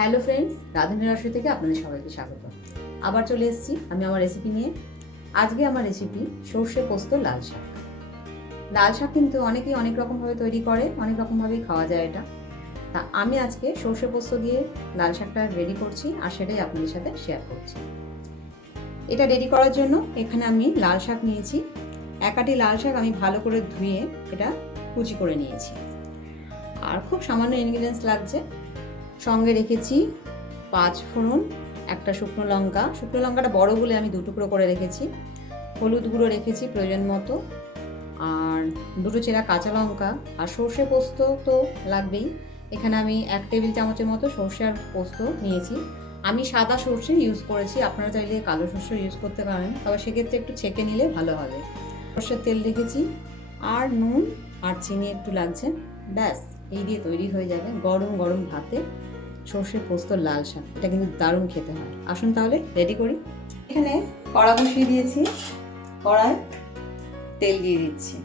Hello friends রাঁধুনি রসই থেকে আপনাদের সবাইকে স্বাগত। আবার চলে এসেছি আমি আমার রেসিপি নিয়ে। আজকে আমার রেসিপি সর্ষে পোস্ত লাল শাক। লাল শাক কিন্তু অনেকেই অনেক রকমভাবে তৈরি করে, অনেক রকমভাবেই খাওয়া যায় এটা। তা আমি আজকে সর্ষে পোস্ত দিয়ে লাল শাকটা রেডি করছি আর সেটাই আপনাদের সাথে শেয়ার করছি। এটা রেডি করার জন্য এখানে আমি লাল শাক নিয়েছি। একাটি লাল শাক আমি ভালো করে ধুয়ে এটা কুচি করে নিয়েছি। আর খুব সামান্য ইনগ্রিডিয়েন্টস লাগছে। সঙ্গে রেখেছি পাঁচ ফোড়ন, একটা শুকনো লঙ্কা। শুকনো লঙ্কাটা বড় বলে আমি দু টুকরো করে রেখেছি। হলুদ গুঁড়ো রেখেছি প্রয়োজন মতো। আর দুটো চেরা কাঁচা লঙ্কা আর সর্ষে পোস্ত তো লাগবেই। এখানে আমি এক টেবিল চামচের মতো সর্ষে আর পোস্ত নিয়েছি। আমি সাদা সর্ষে ইউজ করেছি, আপনারা চাইলে কালো সর্ষে ইউজ করতে পারেন। তবে সেক্ষেত্রে একটু ছেঁকে নিলে ভালো হবে। সর্ষের তেল রেখেছি। আর নুন আর চিনি একটু লাগছে। ব্যাস, এই দিয়ে তৈরি হয়ে যাবে গরম গরম ভাতে। সর্ষে পোস্ত লাল শাক। এটা কিন্তু দারুণ খেতে হয়। আসুন তাহলে রেডি করি। এখানে কড়া বসিয়ে দিয়েছি। কড়ায় তেল দিয়ে দিচ্ছি।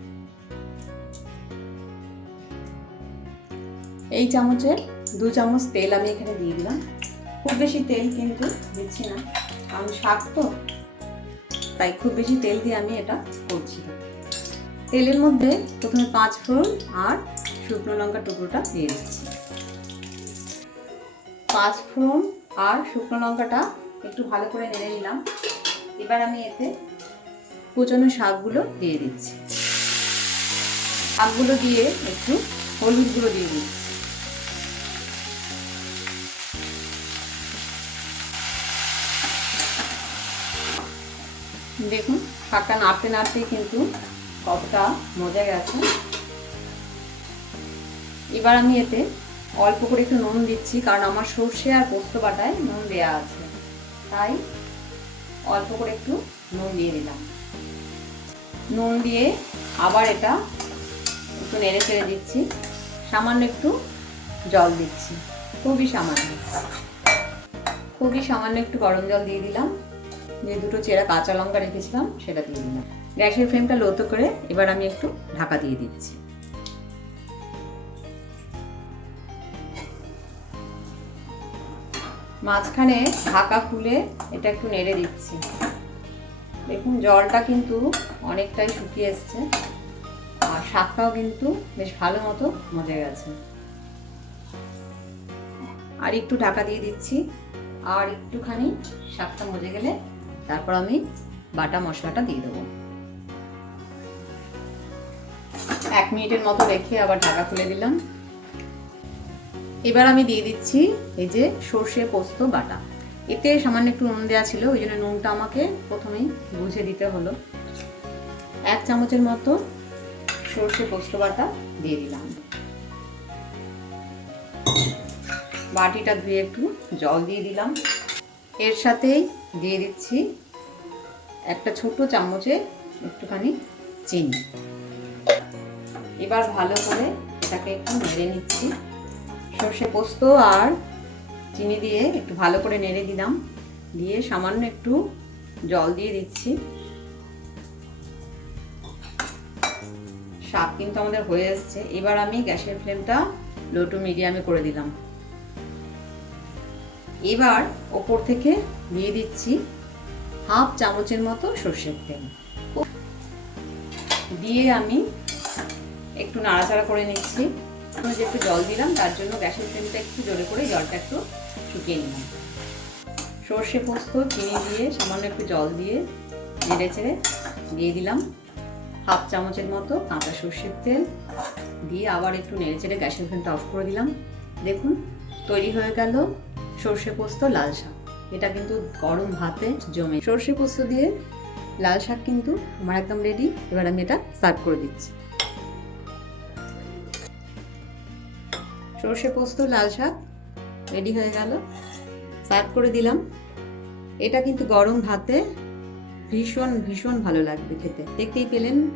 এই চামচের দু চামচ তেল আমি এখানে দিয়ে দিলাম। খুব বেশি তেল কিন্তু দিচ্ছি না। কারণ শাক তো, তাই খুব বেশি তেল দিয়ে আমি এটা করছি তেলের মধ্যে প্রথমে পাঁচ ফোড়ন আর শুকনো লঙ্কা টুকরোটা দিয়ে দিচ্ছি। পাঁচ ফোড়ন আর শুকনো লঙ্কাটা একটু ভালো করে নেড়ে নিলাম। এবার আমি এতে কুচনো শাকগুলো দিয়ে দিচ্ছি। শাকগুলো দিয়ে একটু হলুদ গুঁড়ো দিয়ে দিচ্ছি। দেখুন, শাকটা নাড়তে নাড়তেই কিন্তু কতটা মজা গেছে। এবার আমি এতে অল্প করে একটু নুন দিচ্ছি, কারণ আমার সর্ষে আর পোস্ত বাটায় নুন দেওয়া আছে। তাই অল্প করে একটু নুন দিয়ে দিলাম। নুন দিয়ে আবার এটা একটু নেড়ে চেড়ে দিচ্ছি। সামান্য একটু জল দিচ্ছি। খুবই সামান্য। খুবই সামান্য একটু গরম জল দিয়ে দিলাম। যে দুটো চেরা কাঁচা লঙ্কা রেখেছিলাম, সেটা দিয়ে দিলাম। গ্যাসের ফ্লেমটা লোতো করে এবার আমি একটু ঢাকা দিয়ে দিচ্ছি। মাঝখানে ঢাকা খুলে এটা একটু নেড়ে দিচ্ছি। দেখুন, জলটা কিন্তু অনেকটাই শুকিয়ে এসছে। আর শাকটাও কিন্তু বেশ ভালো মতো মজে গেছে। আর একটু ঢাকা দিয়ে দিচ্ছি। আর একটুখানি শাকটা মজে গেলে তারপর আমি বাটা মশলাটা দিয়ে দেবো। এক মিনিটের মতো রেখে আবার ঢাকা খুলে দিলাম। এবার আমি দিয়ে দিচ্ছি এই যে সর্ষে পোস্ত বাটা। এতে সামান্য একটু নুন দেওয়া ছিল, ওই জন্য নুনটা আমাকে প্রথমেই বুঝে দিতে হলো। এক চামচের মতো সর্ষে পোস্ত বাটা দিয়ে দিলাম। বাটিটা ধুয়ে একটু জল দিয়ে দিলাম। এর সাথেই দিয়ে দিচ্ছি একটা ছোট চামচে একটুখানি চিনি। এবার ভালো করে এটাকে একটু নেড়ে নিচ্ছি। সর্ষে পোস্ত আর চিনি দিয়ে একটু ভালো করে নেড়ে দিলাম। দিয়ে সামান্য একটু জল দিয়ে দিচ্ছি। শাক কিন্তু আমাদের হয়ে এসছে। এবার আমি গ্যাসের ফ্লেমটা লো টু মিডিয়ামে করে দিলাম। এবার ওপর থেকে দিয়ে দিচ্ছি হাফ চামচের মতো সর্ষের তেল। দিয়ে আমি একটু নাড়াচাড়া করে নিচ্ছি। যে একটু জল দিলাম, তার জন্য গ্যাসের ফ্লেমটা একটু জোরে করে জলটা একটু শুকিয়ে নিলাম। সর্ষে পোস্ত, চিনি দিয়ে সামান্য একটু জল দিয়ে নেড়ে চেড়ে দিয়ে দিলাম। হাফ চামচের মতো কাঁচা সর্ষের তেল দিয়ে আবার একটু নেড়ে চেড়ে গ্যাসের ফ্লেমটা অফ করে দিলাম। দেখুন, তৈরি হয়ে গেল সর্ষে পোস্ত লাল শাক। এটা কিন্তু গরম ভাতে জমে। সর্ষে পোস্ত দিয়ে লাল শাক কিন্তু আমার একদম রেডি এবার আমি এটা সার্ভ করে দিচ্ছি। সর্ষে পোস্ত, লাল শাক, রেডি হয়ে গেল। সার্ভ করে দিলাম। এটা কিন্তু গরম ভাতে ভীষণ ভীষণ ভালো লাগবে খেতে। দেখতেই পেলেন,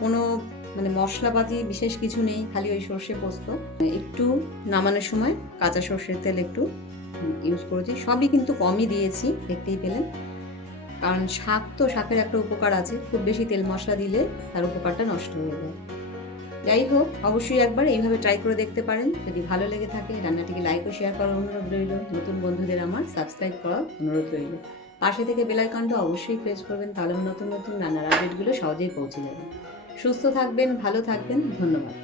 কোনো মানে মশলাপাতি বিশেষ কিছু নেই, খালি ওই সর্ষে পোস্ত। একটু নামানোর সময় কাঁচা সর্ষের তেল একটু ইউজ করেছি। সবই কিন্তু কমই দিয়েছি, দেখতেই পেলেন। কারণ শাক তো, শাকের একটা উপকার আছে। খুব বেশি তেল মশলা দিলে তার উপকারটা নষ্ট হয়ে যায়। যাই হোক, অবশ্যই একবার এইভাবে ট্রাই করে দেখতে পারেন। যদি ভালো লেগে থাকে, রান্নাটিকে লাইক ও শেয়ার করার অনুরোধ রইল। নতুন বন্ধুদের আমার সাবস্ক্রাইব করার অনুরোধ রইল। পাশে থেকে বেলাইকনটা অবশ্যই প্রেস করবেন, তাহলে নতুন নতুন রান্নার আপডেটগুলো সহজেই পৌঁছে যাবে। সুস্থ থাকবেন, ভালো থাকবেন, ধন্যবাদ।